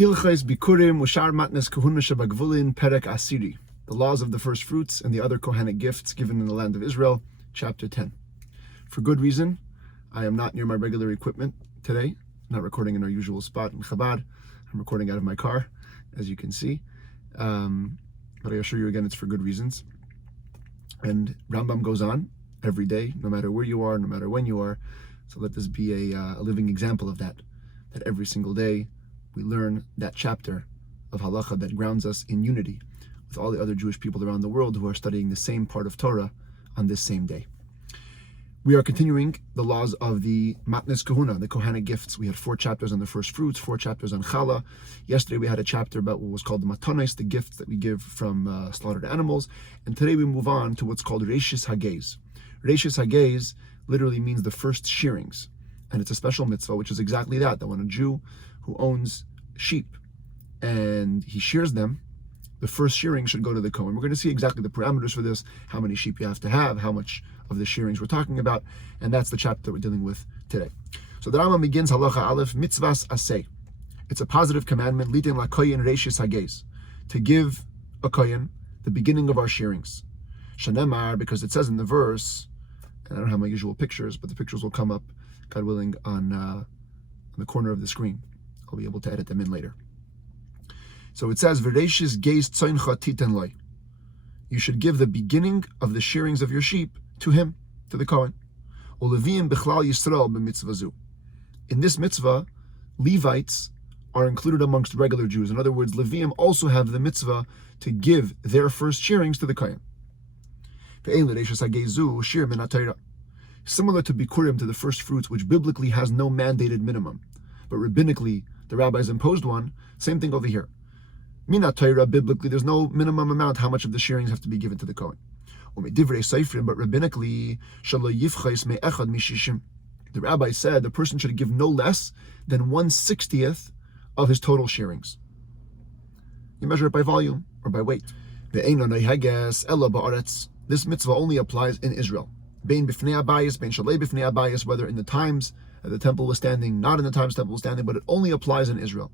Hilchos, Bikkurim, Ushar Matnes Kahuna Shabagvulin, Perek Asiri. The laws of the first fruits and the other Kohanic gifts given in the land of Israel, chapter 10. For good reason, I am not near my regular equipment today. I'm not recording in our usual spot in Chabad. I'm recording out of my car, as you can see. But I assure you again, it's for good reasons. And Rambam goes on every day, no matter where you are, no matter when you are. So let this be a living example of that every single day we learn that chapter of halacha that grounds us in unity with all the other Jewish people around the world who are studying the same part of Torah on this same day. We are continuing the laws of the Matnes Kahuna, the Kohanic gifts. We had 4 chapters on the first fruits, 4 chapters on Challah. Yesterday we had a chapter about what was called the Matanos, the gifts that we give from slaughtered animals. And today we move on to what's called Reishis Hagez. Reishis Hagez literally means the first shearings. And it's a special mitzvah, which is exactly that when a Jew who owns sheep and he shears them, the first shearing should go to the Kohen. We're going to see exactly the parameters for this, how many sheep you have to have, how much of the shearings we're talking about, and that's the chapter that we're dealing with today. So the Rambam begins halacha aleph, mitzvahs aseh. It's a positive commandment, litin la kohen reishis hagez, to give a kohen the beginning of our shearings. Shanemar, because it says in the verse, and I don't have my usual pictures, but the pictures will come up, God willing, on the corner of the screen. I'll be able to edit them in later. So it says, "V'reishis geis tzoincha titen loy." You should give the beginning of the shearings of your sheep to him, to the Kohen. Uleviim b'chlal Yisrael b'mitzvah zu. In this mitzvah, Levites are included amongst regular Jews. In other words, Leviim also have the mitzvah to give their first shearings to the Kohen. Ve'ein l'reishis hagezu shir min ha'Torah. Similar to Bikkurim, to the first fruits, which biblically has no mandated minimum, but rabbinically the rabbis imposed one. Same thing over here. Mina Torah, biblically, there's no minimum amount how much of the shearings have to be given to the Kohen. But rabbinically, the rabbi said the person should give no less than 1/60th of his total shearings. You measure it by volume or by weight. This mitzvah only applies in Israel. Bein b'fnei habayis, bein shalei b'fnei habayis, whether in the times that the temple was standing, not in the times the temple was standing, but it only applies in Israel.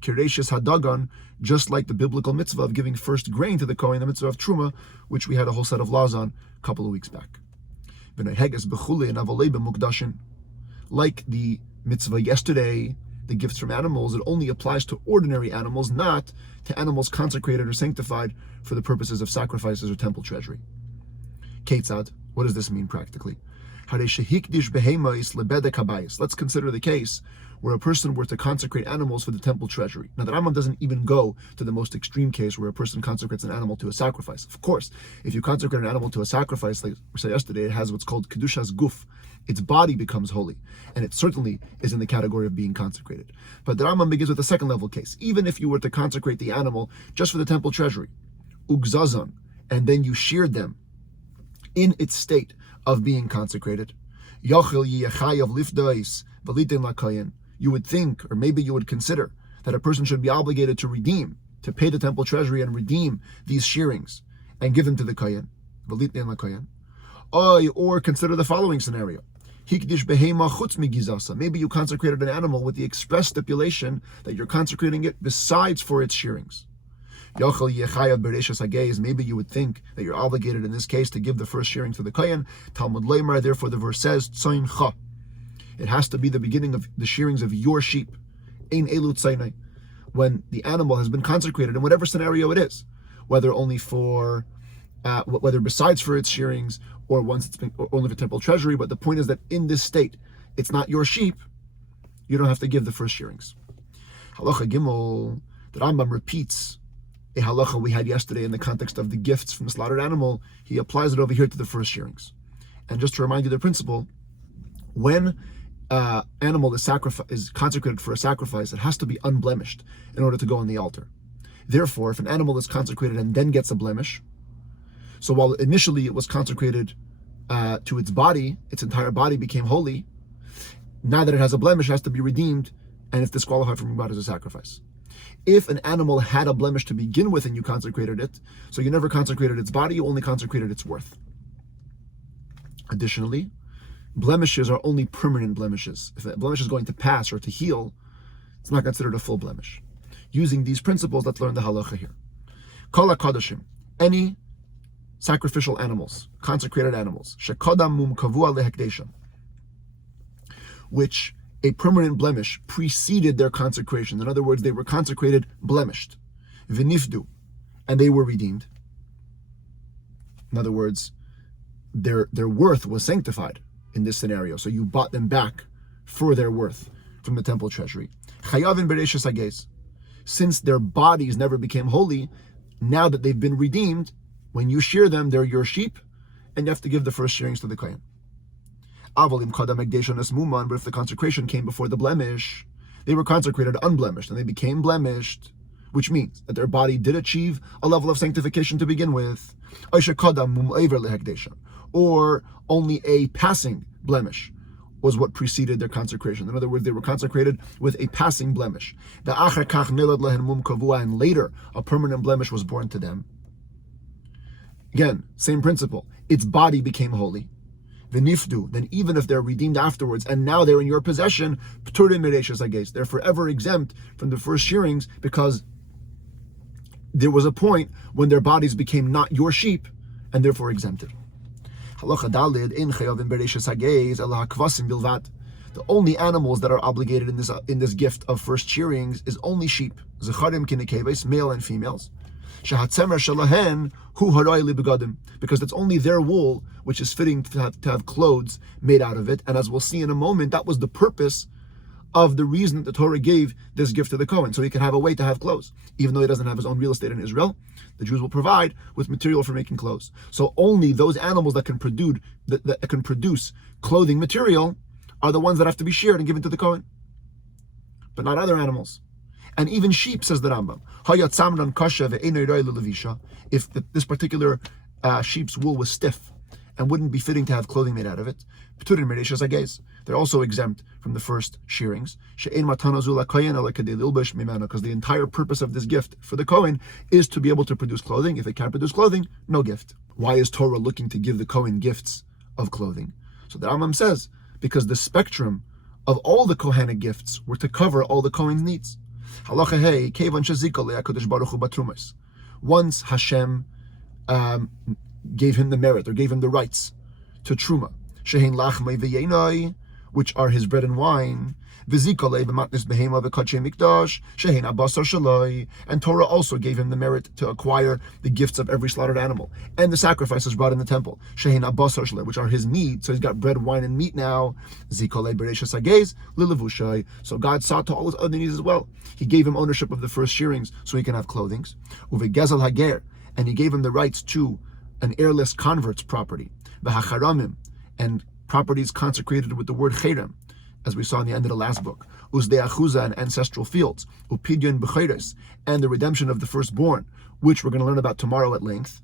Kireishis hadagan, just like the biblical mitzvah of giving first grain to the Kohen, the mitzvah of Truma, which we had a whole set of laws on a couple of weeks back. Like the mitzvah yesterday, the gifts from animals, it only applies to ordinary animals, not to animals consecrated or sanctified for the purposes of sacrifices or temple treasury. Ketzad, what does this mean practically? Let's consider the case where a person were to consecrate animals for the temple treasury. Now the Rambam doesn't even go to the most extreme case where a person consecrates an animal to a sacrifice. Of course, if you consecrate an animal to a sacrifice, like we said yesterday, it has what's called kedushas guf. Its body becomes holy, and it certainly is in the category of being consecrated. But the Rambam begins with a second level case. Even if you were to consecrate the animal just for the temple treasury, ugzazon, and then you sheared them in its state of being consecrated, you would think, or maybe you would consider, that a person should be obligated to redeem, to pay the temple treasury and redeem these shearings and give them to the kohen, or consider the following scenario. Maybe you consecrated an animal with the express stipulation that you're consecrating it besides for its shearings. Maybe you would think that you're obligated in this case to give the first shearing to the kohen. Talmud Leimar, therefore the verse says, Tzoincha. It has to be the beginning of the shearings of your sheep. Ein elu tzainai. When the animal has been consecrated in whatever scenario it is, whether only for, whether besides for its shearings or once it's been, or only for temple treasury. But the point is that in this state, it's not your sheep. You don't have to give the first shearings. Halacha Gimel, the Rambam repeats a halacha we had yesterday in the context of the gifts from the slaughtered animal. He applies it over here to the first shearings. And just to remind you the principle, when animal is consecrated for a sacrifice, it has to be unblemished in order to go on the altar. Therefore, if an animal is consecrated and then gets a blemish, so while initially it was consecrated to its body, its entire body became holy, now that it has a blemish, it has to be redeemed and it's disqualified from being brought as a sacrifice. If an animal had a blemish to begin with and you consecrated it, so you never consecrated its body, you only consecrated its worth. Additionally, blemishes are only permanent blemishes. If a blemish is going to pass or to heal, it's not considered a full blemish. using these principles, let's learn the halacha here. Kol HaKadoshim, any sacrificial animals, consecrated animals, shekodam mum kavua lehekdesha, which a permanent blemish preceded their consecration. In other words, they were consecrated blemished. V'nifdu, and they were redeemed. In other words, their worth was sanctified in this scenario. So you bought them back for their worth from the temple treasury. Chayavin bereishis hagez, since their bodies never became holy, now that they've been redeemed, when you shear them, they're your sheep, and you have to give the first shearings to the kohen. Avolim kadam hagdeshonas muman, but if the consecration came before the blemish, they were consecrated unblemished, and they became blemished, which means that their body did achieve a level of sanctification to begin with, or only a passing blemish was what preceded their consecration. In other words, they were consecrated with a passing blemish. And later, a permanent blemish was born to them. Again, same principle. Its body became holy. V'nifdu, then even if they're redeemed afterwards, and now they're in your possession, they're forever exempt from the first shearings, because there was a point when their bodies became not your sheep, and therefore exempted. The only animals that are obligated in this gift of first shearings is only sheep, male and females, because it's only their wool which is fitting to have clothes made out of it. And as we'll see in a moment, that was the purpose of the reason that the Torah gave this gift to the Kohen, so he can have a way to have clothes. Even though he doesn't have his own real estate in Israel, the Jews will provide with material for making clothes. So only those animals that can produce clothing material are the ones that have to be sheared and given to the Kohen, but not other animals. And even sheep, says the Rambam, if this particular sheep's wool was stiff and wouldn't be fitting to have clothing made out of it, they're also exempt from the first shearings, because the entire purpose of this gift for the Kohen is to be able to produce clothing. If it can't produce clothing, no gift. Why is Torah looking to give the Kohen gifts of clothing? So the Rambam says, because the spectrum of all the Kohanic gifts were to cover all the Kohen's needs. Once Hashem gave him the merit, or gave him the rights to Truma, which are his bread and wine, and Torah also gave him the merit to acquire the gifts of every slaughtered animal and the sacrifices brought in the temple, which are his needs. So he's got bread, wine, and meat now. So God saw to all his other needs as well. He gave him ownership of the first shearings so he can have clothing. And he gave him the rights to an heirless convert's property, and properties consecrated with the word cherem, as we saw in the end of the last book, and ancestral fields, and the redemption of the firstborn, which we're going to learn about tomorrow at length.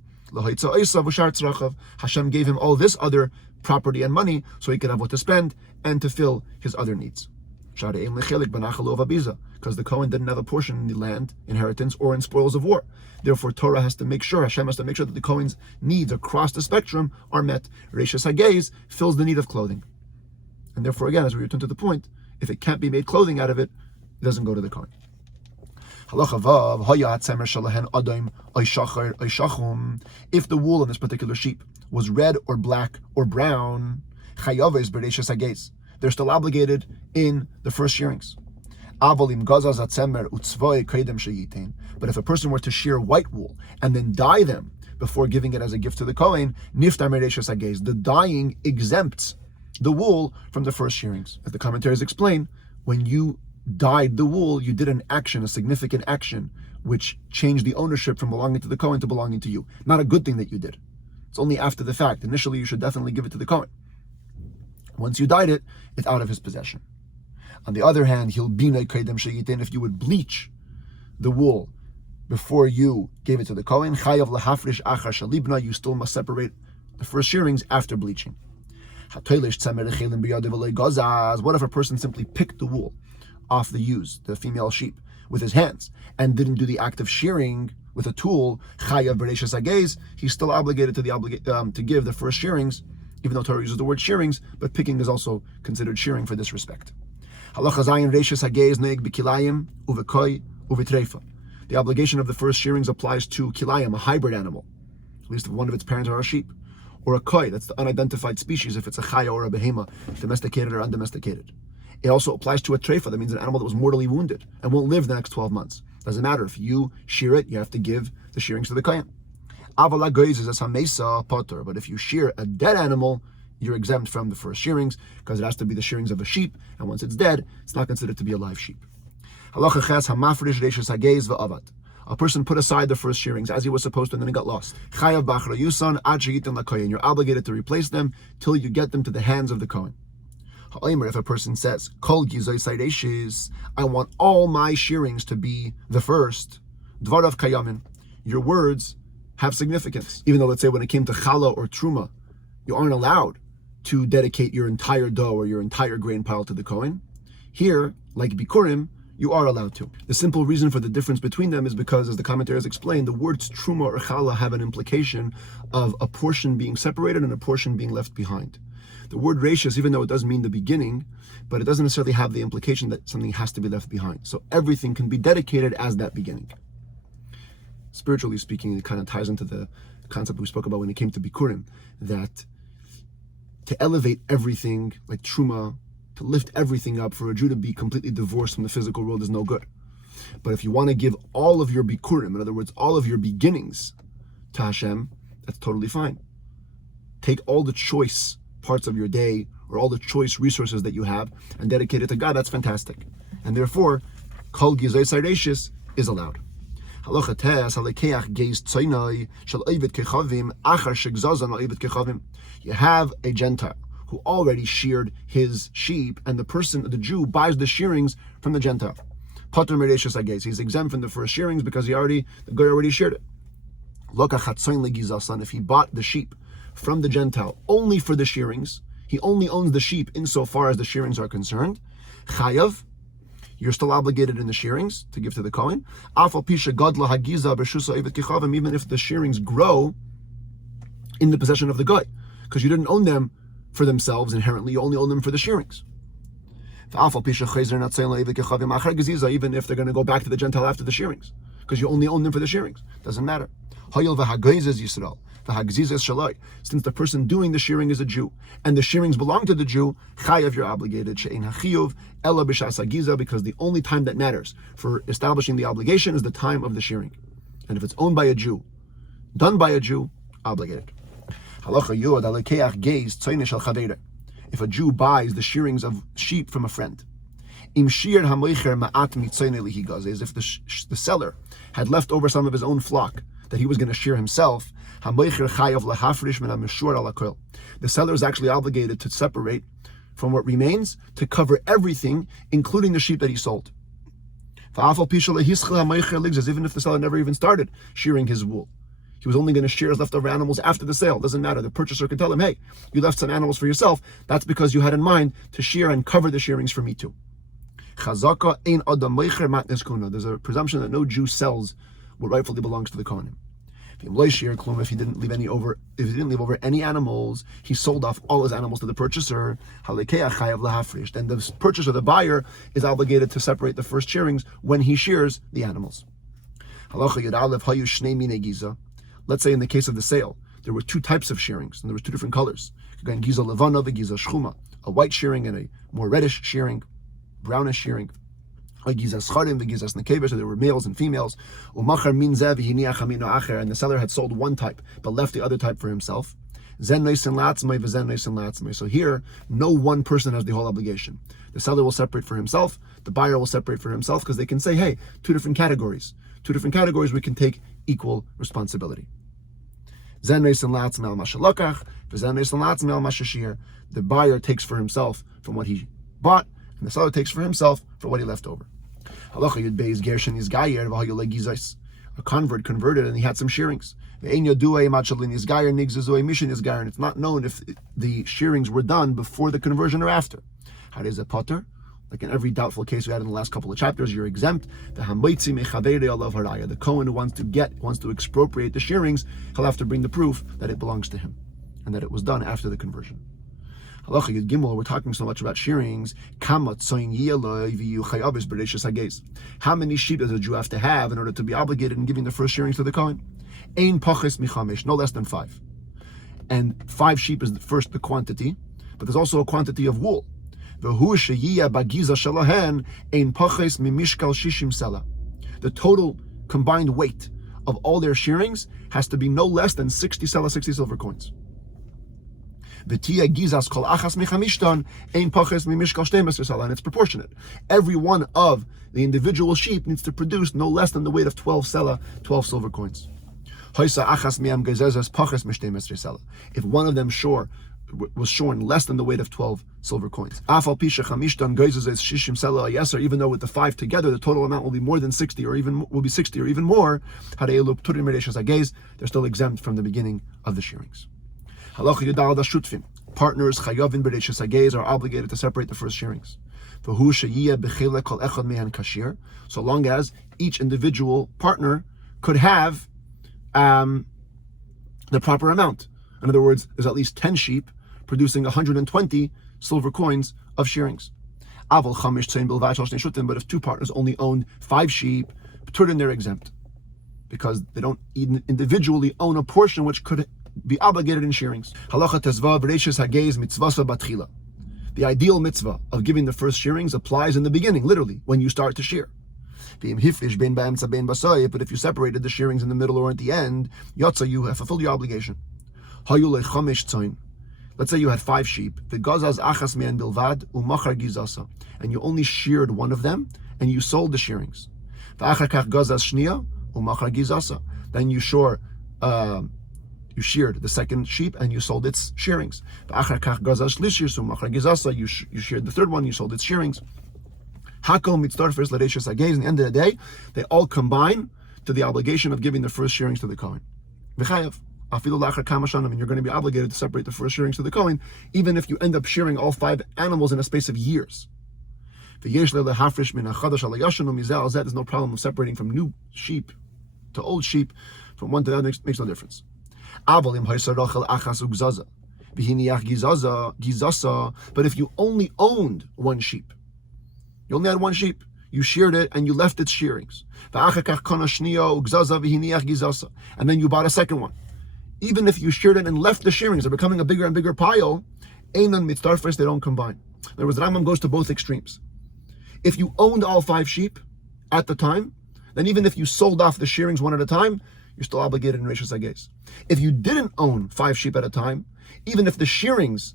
Hashem gave him all this other property and money so he could have what to spend and to fill his other needs. Because the Kohen didn't have a portion in the land, inheritance, or in spoils of war. Therefore, Torah has to make sure, Hashem has to make sure that the Kohen's needs across the spectrum are met. Reishis Hagez fills the need of clothing. And therefore, again, as we return to the point, if it can't be made clothing out of it, it doesn't go to the Kohen. If the wool on this particular sheep was red or black or brown, they're still obligated in the first shearings. But if a person were to shear white wool and then dye them before giving it as a gift to the Kohen, the dyeing exempts the wool from the first shearings. As the commentaries explain, when you dyed the wool, you did an action, a significant action, which changed the ownership from belonging to the Kohen to belonging to you. Not a good thing that you did. It's only after the fact. Initially, you should definitely give it to the Kohen. Once you dyed it, it's out of his possession. On the other hand, if you would bleach the wool before you gave it to the Kohen, you still must separate the first shearings after bleaching. What if a person simply picked the wool off the ewes, the female sheep, with his hands and didn't do the act of shearing with a tool? He's still obligated to give the first shearings, even though Torah uses the word shearings, but picking is also considered shearing for this respect. uvitreifa. The obligation of the first shearings applies to kilayim, a hybrid animal, at least if one of its parents are a sheep, or a koi, that's the unidentified species, if it's a chaya or a behema, domesticated or undomesticated. It also applies to a treifa, that means an animal that was mortally wounded and won't live the next 12 months. Doesn't matter, if you shear it, you have to give the shearings to the kohen. Avala goiz is a samesa potter, but if you shear a dead animal, you're exempt from the first shearings, because it has to be the shearings of a sheep, and once it's dead, it's not considered to be a live sheep. Halacha ches hamafrish reishis hageiz va'avad. A person put aside the first shearings as he was supposed to, and then he got lost. Chayav b'achra yusan ad sheyitin lakohen. You're obligated to replace them till you get them to the hands of the kohen. Ha'omer, if a person says, Kol gizoy sayreshis, I want all my shearings to be the first, dvarav kayamin, your words have significance. Even though, let's say, when it came to challah or truma, you aren't allowed to dedicate your entire dough or your entire grain pile to the kohen. Here, like Bikkurim, you are allowed to. The simple reason for the difference between them is because, as the commentators explain, the words truma or challah have an implication of a portion being separated and a portion being left behind. The word reishis, even though it does mean the beginning, but it doesn't necessarily have the implication that something has to be left behind. So everything can be dedicated as that beginning. Spiritually speaking, it kind of ties into the concept we spoke about when it came to Bikkurim, that to elevate everything, like truma, to lift everything up, for a Jew to be completely divorced from the physical world is no good. But if you want to give all of your Bikkurim, in other words, all of your beginnings to Hashem, that's totally fine. Take all the choice parts of your day, or all the choice resources that you have, and dedicate it to God, that's fantastic. And therefore, Kol Gizay Sayreshis is allowed. Halacha tes halekeach geiz tzaynai shel oived kechavim achar shegzazan al oived kechavim. You have a Gentile who already sheared his sheep, and the Jew buys the shearings from the Gentile. Pater mereshus hageiz. He's exempt from the first shearings because the guy already sheared it. Lokach hatzoyn legizasan. If he bought the sheep from the Gentile only for the shearings, he only owns the sheep insofar as the shearings are concerned. Chayav, you're still obligated in the shearings to give to the Kohen. Even if the shearings grow in the possession of the guy, because you didn't own them for themselves inherently, you only own them for the shearings. Even if they're going to go back to the Gentile after the shearings, because you only own them for the shearings, doesn't matter. Since the person doing the shearing is a Jew, and the shearings belong to the Jew, chayav, you're obligated, because the only time that matters for establishing the obligation is the time of the shearing. And if it's owned by a Jew, done by a Jew, obligated. If a Jew buys the shearings of sheep from a friend, if the seller had left over some of his own flock that he was going to shear himself, the seller is actually obligated to separate from what remains to cover everything, including the sheep that he sold. Even if the seller never even started shearing his wool, he was only going to shear his leftover animals after the sale. Doesn't matter. The purchaser can tell him, hey, you left some animals for yourself. That's because you had in mind to shear and cover the shearings for me too. There's a presumption that no Jew sells what rightfully belongs to the Kohanim. If he didn't leave over any animals, he sold off all his animals to the purchaser. Then the purchaser, the buyer, is obligated to separate the first shearings when he shears the animals. Let's say in the case of the sale, there were two types of shearings, and there were two different colors. A white shearing and a more reddish shearing, brownish shearing. So there were males and females. And the seller had sold one type, but left the other type for himself. So here, no one person has the whole obligation. The seller will separate for himself, the buyer will separate for himself, because they can say, hey, two different categories, we can take equal responsibility. The buyer takes for himself from what he bought, and the seller takes for himself for what he left over. A convert converted and he had some shearings. It's not known if the shearings were done before the conversion or after. How does it potter? Like in every doubtful case we had in the last couple of chapters, you're exempt. The Kohen who wants to expropriate the shearings, he'll have to bring the proof that it belongs to him and that it was done after the conversion. Halacha Yud Gimel, we're talking so much about shearings. How many sheep does a Jew have to have in order to be obligated in giving the first shearings to the Kohen? Ein pachis michamesh, no less than 5. And 5 sheep is the quantity, but there's also a quantity of wool. The total combined weight of all their shearings has to be no less than 60 silver coins. And it's proportionate. Every one of the individual sheep needs to produce no less than the weight of 12 silver coins. If one of them was shorn less than the weight of 12 silver coins, even though with the 5 together the total amount will be more than 60 or even more, they're still exempt from the beginning of the shearings. Partners chayavin b'reishis hageiz are obligated to separate the first shearings. So long as each individual partner could have the proper amount. In other words, there's at least 10 sheep producing 120 silver coins of shearings. But if 2 partners only own 5 sheep, they're exempt, because they don't individually own a portion which could be obligated in shearings. The ideal mitzvah of giving the first shearings applies in the beginning, literally, when you start to shear. But if you separated the shearings in the middle or at the end, you have fulfilled your obligation. Let's say you had 5 sheep, and you only sheared one of them, and you sold the shearings. Then you sheared the second sheep and you sold its shearings. You sheared the third one, you sold its shearings. In the end of the day, they all combine to the obligation of giving the first shearings to the Kohen. And you're going to be obligated to separate the first shearings to the Kohen, even if you end up shearing all 5 animals in a space of years. There's no problem of separating from new sheep to old sheep, from one to the other makes no difference. But if you only owned 1 sheep, you only had 1 sheep, you sheared it and you left its shearings, and then you bought a second one, even if you sheared it and left the shearings, they're becoming a bigger and bigger pile, they don't combine. In other words, the Rambam goes to both extremes. If you owned all 5 sheep at the time, then even if you sold off the shearings one at a time, you're still obligated in Reishis Hageiz. If you didn't own 5 sheep at a time, even if the shearings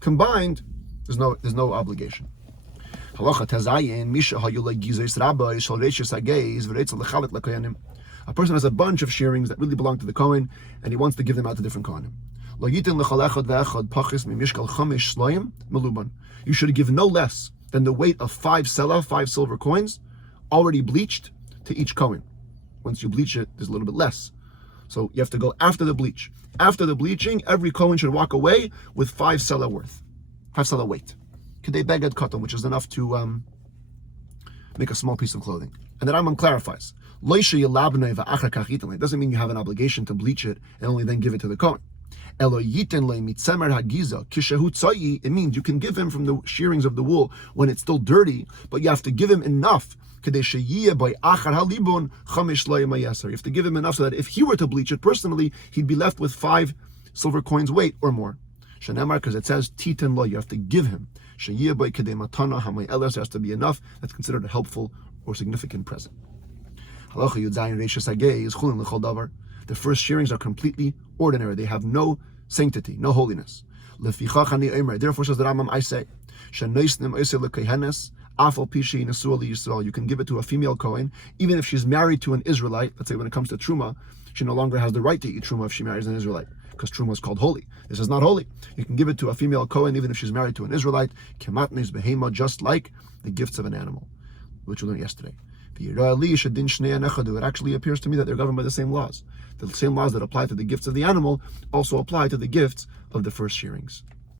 combined, there's no obligation. A person has a bunch of shearings that really belong to the Kohen, and he wants to give them out to different Kohanim. You should give no less than the weight of 5 silver coins, already bleached, to each Kohen. Once you bleach it, there's a little bit less. So you have to go after the bleach. After the bleaching, every Kohen should walk away with 5 selah weight. Kedei beged katan, which is enough to make a small piece of clothing. And then Rambam clarifies, it doesn't mean you have an obligation to bleach it and only then give it to the Kohen. It means you can give him from the shearings of the wool when it's still dirty, but you have to give him enough. You have to give him enough so that if he were to bleach it personally, he'd be left with 5 silver coins weight or more. Because it says titan lo, you have to give him. There has to be enough that's considered a helpful or significant present. The first shearings are completely ordinary. They have no sanctity, no holiness. Therefore, says the Rambam, I say, you can give it to a female Kohen, even if she's married to an Israelite. Let's say when it comes to Truma, she no longer has the right to eat Truma if she marries an Israelite, because Truma is called holy. This is not holy. You can give it to a female Kohen, even if she's married to an Israelite, just like the gifts of an animal, which we learned yesterday. It actually appears to me that they're governed by the same laws. The same laws that apply to the gifts of the animal also apply to the gifts of the first shearings.